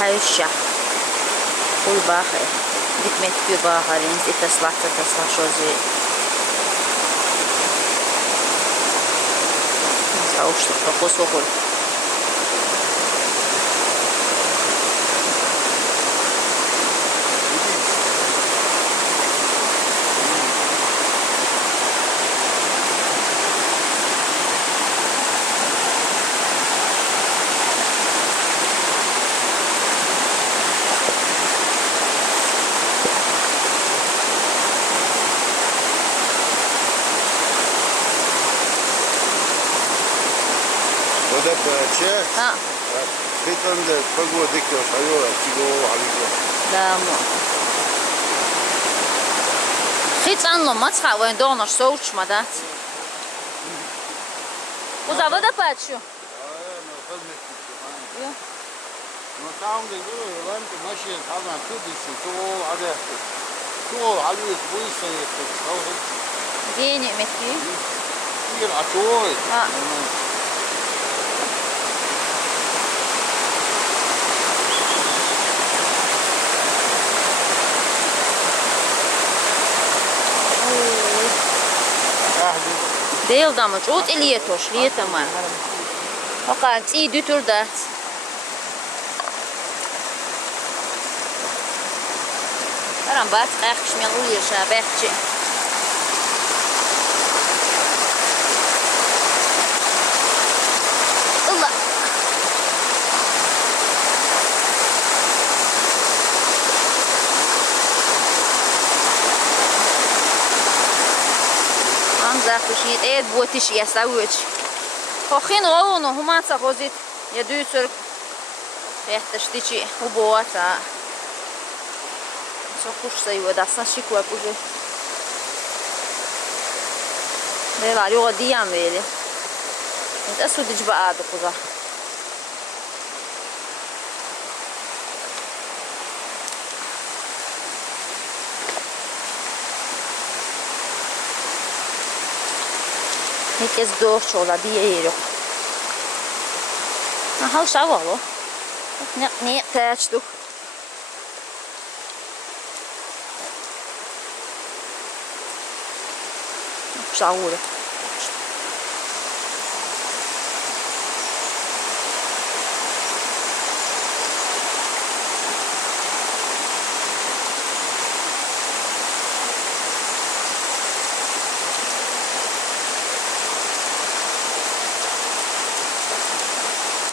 حيشة كل باخر ديك في باخرين زي تصلح شو زي تاوش تقص وكل ده بتشات ها بيتم ده بقوا دكتور حيوه تيجو عليكو لا مو خيط عنه ما تخا وين دونر سوتش ما دات وزاده ده باتشو انا خدمت يا ما كان يقولوا انت ماشي طبعا تدرس تو على تو على كويس تتصور ديني متي كثير عطوي ها değil damıç ot eliye toş liye tamam fakat iyi dütür dert aram bat ayakışmayan uyuyor şabekçi Allah زاخوشيت ايد بوتش يسويش خين غونو هما تاخذت يدوسر يحتشتيشي وبواتا سوكوش سيو داسان شيكوا بوجي ليلا يوغا ديام ويلي انت اسود جبا ادو كوزا Herkes doğuşçular bir yer yok. Aha şavalı. Ne terçtuk. Şavalı.